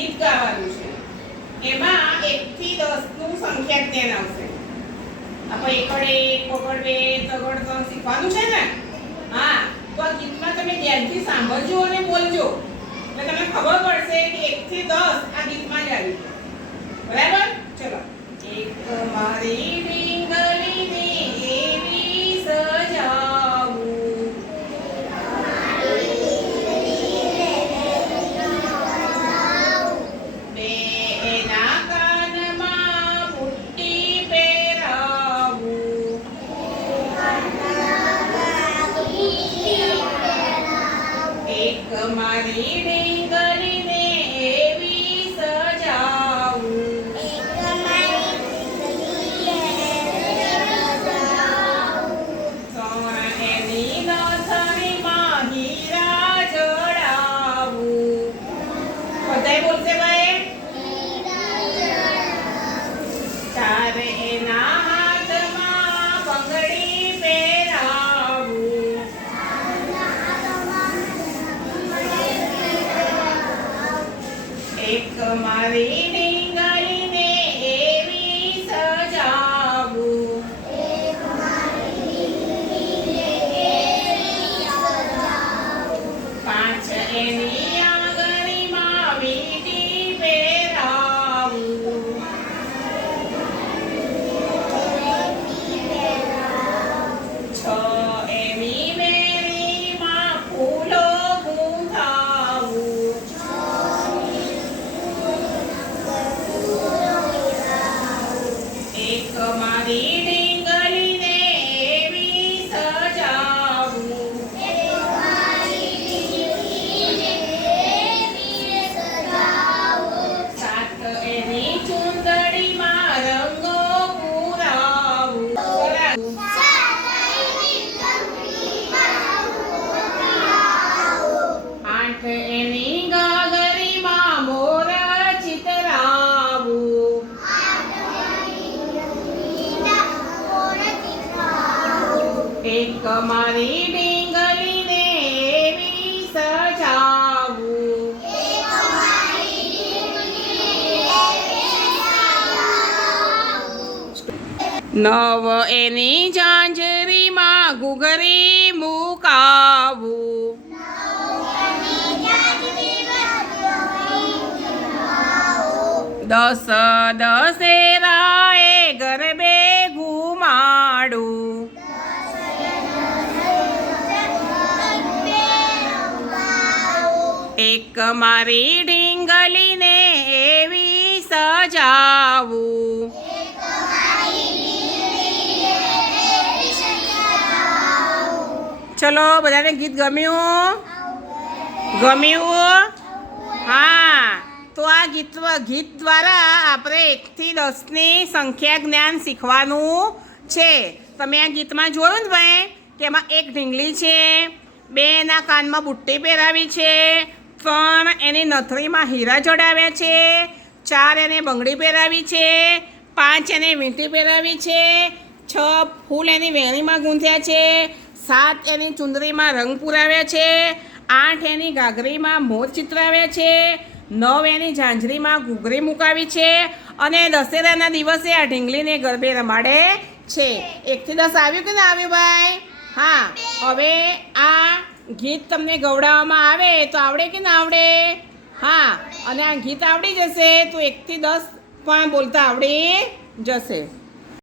ગીત ગાવાનું છે. એમાં એક થી દસનું સંખ્યા જ્ઞાન આવશે. આપણે એક કોકડ બે તગડ, ત્રણ શીખવાનું છે ને? હા, તો આ ગીતમાં તમે ધ્યાનથી સાંભળજો અને બોલજો. એટલે તમને ખબર પડશે કે એક થી દસ આ ગીતમાં જ આવી બરાબર? ચલો. એક મારી મારી મારી એક મારી ડીંગલીને એવી સજાવું. નવ એની જાંજરીમાં ઘૂઘરી મુકાવું. દસ દશેરાએ એક મારી ઢીંગલીને એવી સજાવું. ચલો, બધાને ગીત ગમ્યું? ગમ્યું? હા. તો આ ગીત ગીત દ્વારા આપણે એકથી દસની સંખ્યા જ્ઞાન શીખવાનું છે. તમે આ ગીતમાં જોયું ને ભાઈ, કે એમાં એક ઢીંગલી છે, બે એના કાનમાં બુટ્ટી પહેરાવી છે ત્રણ એની નથરીમાં હીરા જોડાવ્યા છે, ચાર એને બંગડી પહેરાવી છે, પાંચ એને વીંટી પહેરાવી છે, છ ફૂલ એની વેણીમાં ગૂંથ્યા છે, સાત એની ચુંદડીમાં રંગ પુરાવ્યા છે, આઠ એની ઘાઘરીમાં મોર ચિતરાવ્યા છે, નવ એની ઝાંઝરીમાં ઘૂઘરી મુકાવી છે અને દશેરાના દિવસે આ ઢીંગલીને ગરબે રમાડે છે. એકથી દસ આવ્યું કે ના આવ્યું ભાઈ? હા, હવે આ ગીત તમને ગવડાવવામાં આવે તો આવડે કે ના આવડે? હા, અને આ ગીત આવડી જશે તો એકથી દસ પણ બોલતા આવડી જશે.